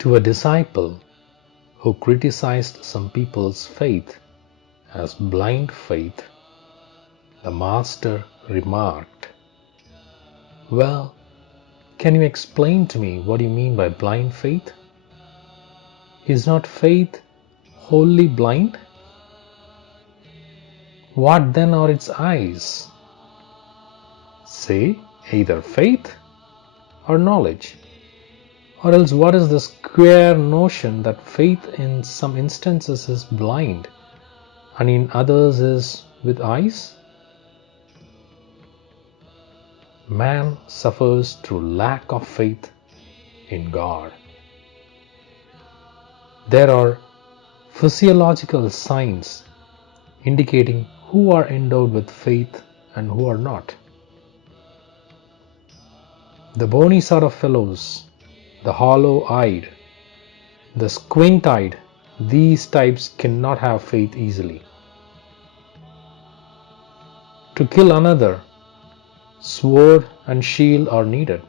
To a disciple who criticized some people's faith as blind faith, the master remarked, "Well, can you explain to me what you mean by blind faith? Is not faith wholly blind? What then are its eyes? Say either faith or knowledge. Or else what is this queer notion that faith in some instances is blind and in others is with eyes? Man suffers through lack of faith in God. There are physiological signs indicating who are endowed with faith and who are not. The bony sort of fellows, the hollow-eyed, the squint-eyed, these types cannot have faith easily. To kill another, sword and shield are needed,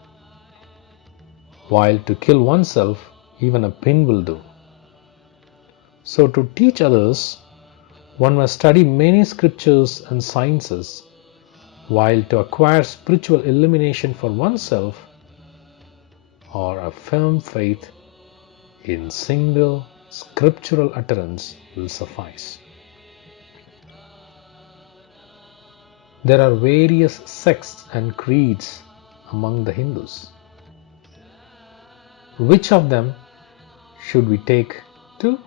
while to kill oneself, even a pin will do. So to teach others, one must study many scriptures and sciences, while to acquire spiritual illumination for oneself, or a firm faith in single scriptural utterance will suffice. There are various sects and creeds among the Hindus. Which of them should we take to?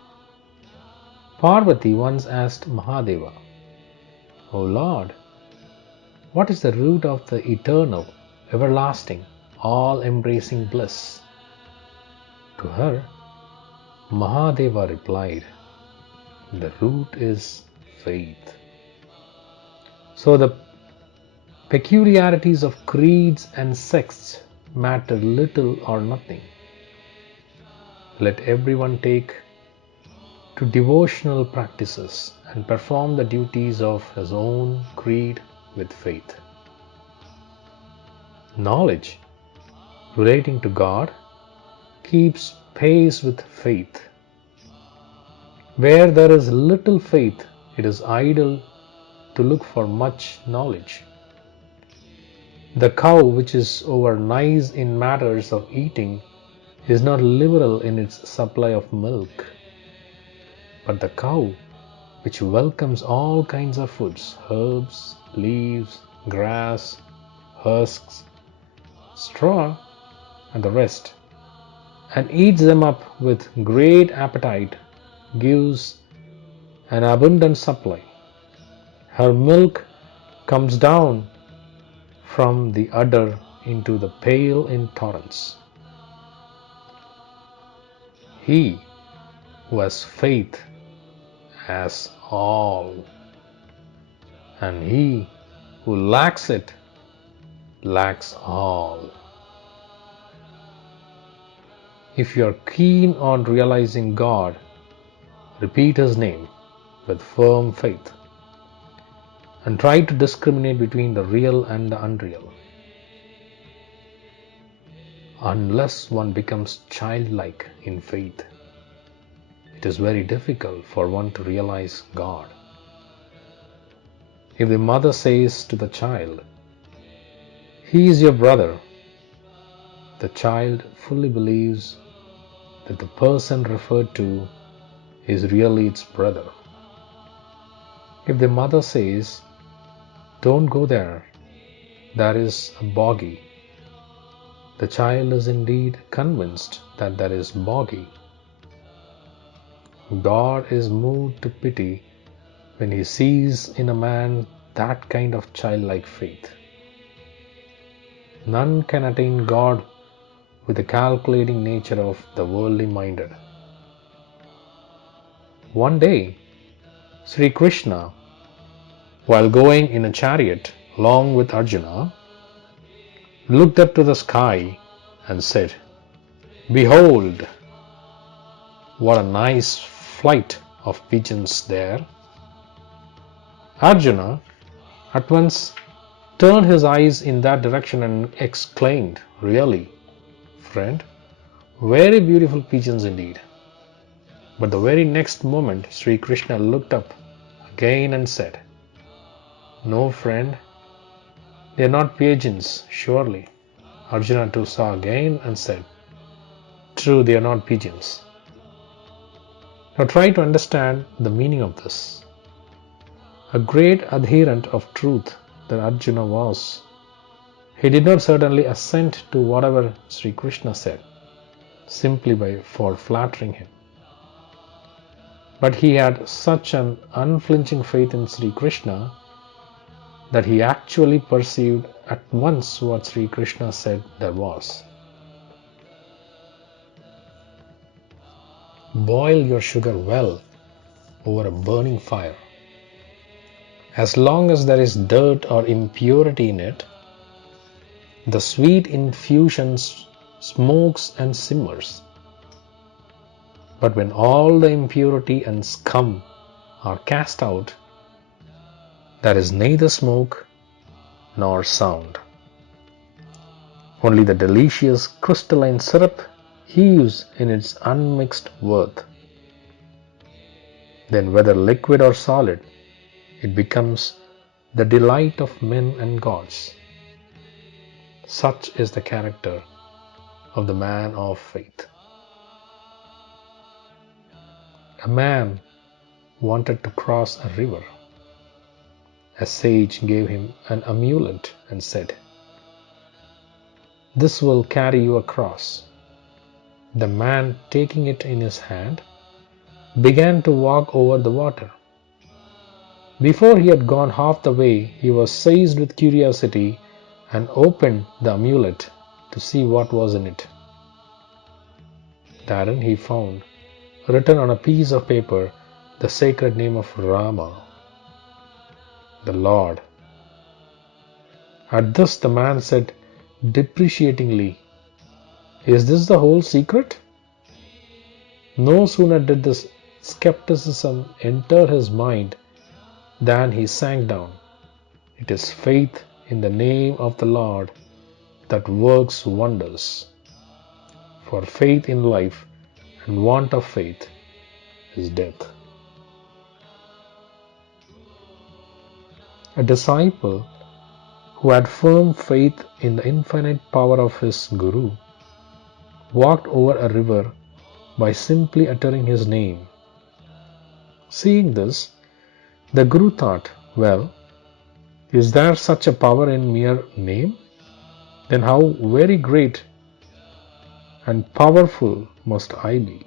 Parvati once asked Mahadeva, "O Lord, what is the root of the eternal, everlasting, all-embracing bliss?" To her, Mahadeva replied, "The root is faith." So the peculiarities of creeds and sects matter little or nothing. Let everyone take to devotional practices and perform the duties of his own creed with faith. Knowledge relating to God keeps pace with faith. Where there is little faith, it is idle to look for much knowledge. The cow which is over nice in matters of eating is not liberal in its supply of milk. But the cow which welcomes all kinds of foods, herbs, leaves, grass, husks, straw, and the rest, and eats them up with great appetite, gives an abundant supply. Her milk comes down from the udder into the pail in torrents. He who has faith has all, and he who lacks it lacks all. If you are keen on realizing God, repeat His name with firm faith and try to discriminate between the real and the unreal. Unless one becomes childlike in faith, it is very difficult for one to realize God. If the mother says to the child, "He is your brother," the child fully believes that the person referred to is really its brother. If the mother says, "Don't go there, that is a bogey," the child is indeed convinced that that is boggy. God is moved to pity when He sees in a man that kind of childlike faith. None can attain God with the calculating nature of the worldly minded. One day, Sri Krishna, while going in a chariot along with Arjuna, looked up to the sky and said, "Behold, what a nice flight of pigeons there." Arjuna at once turned his eyes in that direction and exclaimed, "Really, friend, Very beautiful pigeons indeed. But the very next moment, Sri Krishna looked up again and said, No, friend, they are not pigeons, surely. Arjuna too saw again and said, True, they are not pigeons. Now try to understand the meaning of this. A great adherent of truth that Arjuna was, he did not certainly assent to whatever Sri Krishna said, simply for flattering him. But he had such an unflinching faith in Sri Krishna that he actually perceived at once what Sri Krishna said there was. Boil your sugar well over a burning fire. As long as there is dirt or impurity in it, the sweet infusion smokes and simmers. But when all the impurity and scum are cast out, there is neither smoke nor sound. Only the delicious crystalline syrup heaves in its unmixed worth. Then, whether liquid or solid, it becomes the delight of men and gods. Such is the character of the man of faith. A man wanted to cross a river. A sage gave him an amulet and said, This will carry you across. The man, taking it in his hand, began to walk over the water. Before he had gone half the way, he was seized with curiosity and opened the amulet to see what was in it. Therein he found, written on a piece of paper, the sacred name of Rama, the Lord. At this the man said deprecatingly, Is this the whole secret? No sooner did this skepticism enter his mind than he sank down. It is faith in the name of the Lord that works wonders. For faith in life and want of faith is death. A disciple who had firm faith in the infinite power of his Guru walked over a river by simply uttering his name. Seeing this, the Guru thought, Well, is there such a power in mere name? Then how very great and powerful must I be?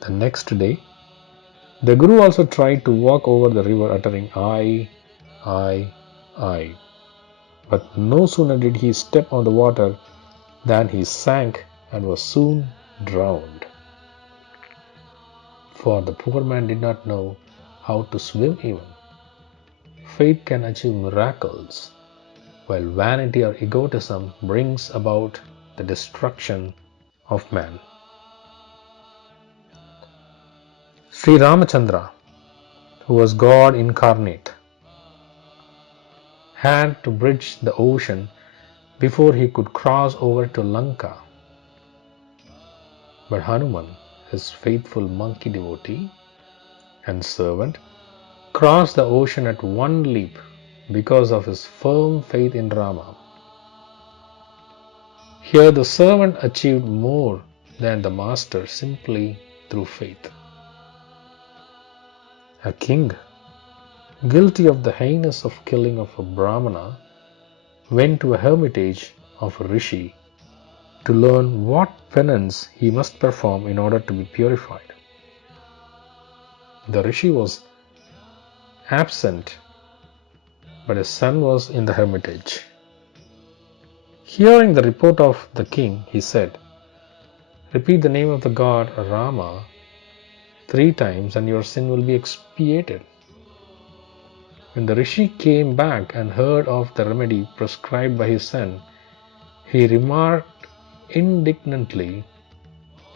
The next day, the Guru also tried to walk over the river uttering I. But no sooner did he step on the water than he sank and was soon drowned. For the poor man did not know how to swim even. Faith can achieve miracles, while vanity or egotism brings about the destruction of man. Sri Ramachandra, who was God incarnate, had to bridge the ocean before he could cross over to Lanka. But Hanuman, his faithful monkey devotee and servant, crossed the ocean at one leap because of his firm faith in Rama. Here the servant achieved more than the master simply through faith. A king, guilty of the heinous of killing of a Brahmana, went to a hermitage of a rishi to learn what penance he must perform in order to be purified. The rishi was absent, but his son was in the hermitage. Hearing the report of the king, he said, Repeat the name of the god Rama 3 times and your sin will be expiated. When the rishi came back and heard of the remedy prescribed by his son, he remarked indignantly,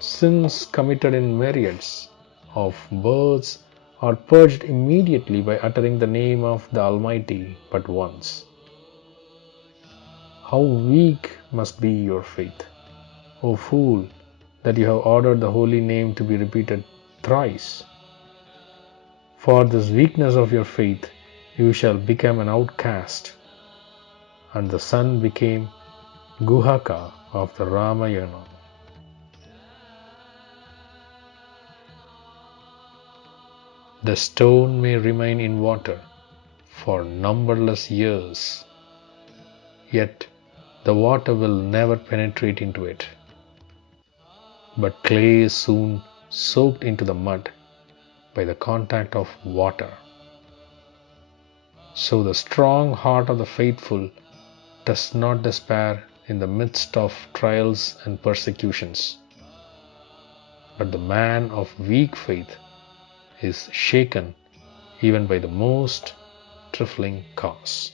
Sins committed in myriads of births are purged immediately by uttering the name of the Almighty but once. How weak must be your faith, O fool, that you have ordered the holy name to be repeated thrice. For this weakness of your faith, you shall become an outcast. And the son became Guhaka of the Ramayana. The stone may remain in water for numberless years, yet the water will never penetrate into it. But clay is soon soaked into the mud by the contact of water. So the strong heart of the faithful does not despair in the midst of trials and persecutions, but the man of weak faith is shaken even by the most trifling cause.